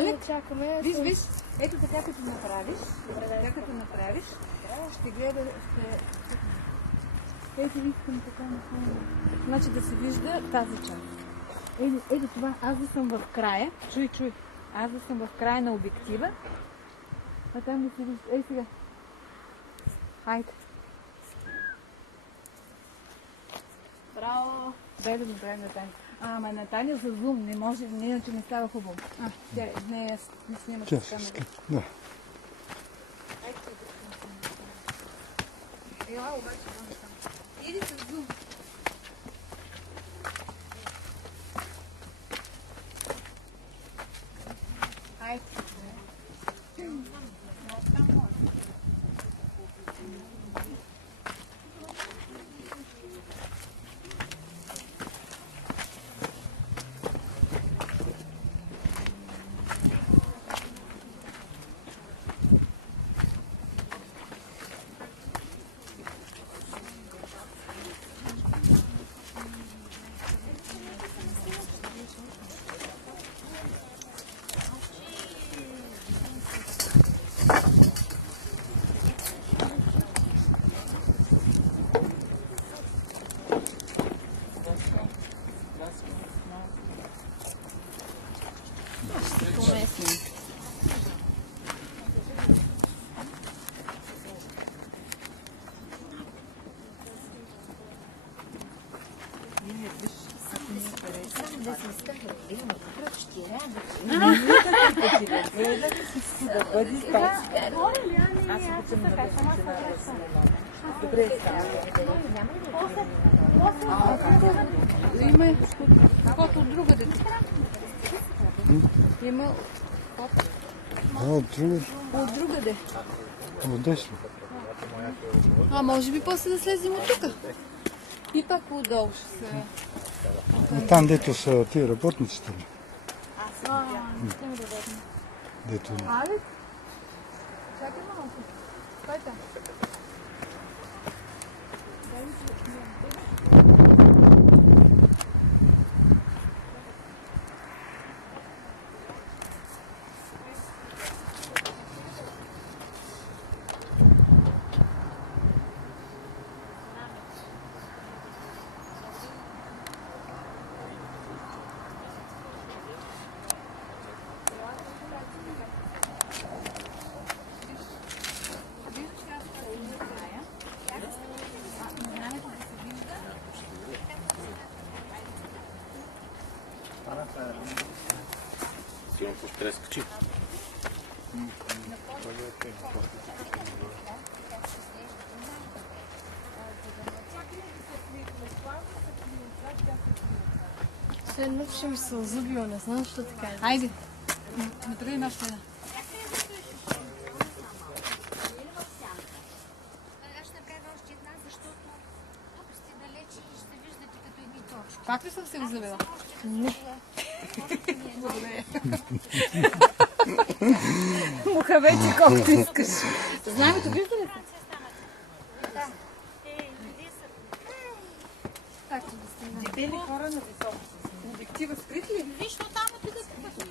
Алек, чакаме. виж, ето така като направиш, ще гледа, ето искам така направо. Значи да се вижда тази част. Ето това, аз да съм в края, чуй, аз да съм в края на обектива, а там да се вижда, сега. Хайде. Браво! Дай да направим Натаня. Ама Натаня за зум не може, иначе не става хубаво. Тя не снима с камера. Да. Ела обаче може само. Иди с зум. Хайде. Има ход от другаде. Има ход от другаде. Отдесно. А може би после да слезем от тук. И пак отдолу ще се... Там, дето са тия работниците. Не сме работни. Дето... Алек? Чакай малко. Кой там? Силно се трескачи. Все едно, че ми се озубила, не знам, що така е. Айде, направи нашата една. Аз ще направя още една, защото ако сте далече и ще виждате като едни точки. Пак ли съм се озавела? Не. Муха вече колкото искаш. Знамето вижда ли се? Да. Дебели хора на високо. Обектива скрит ли? Виж, там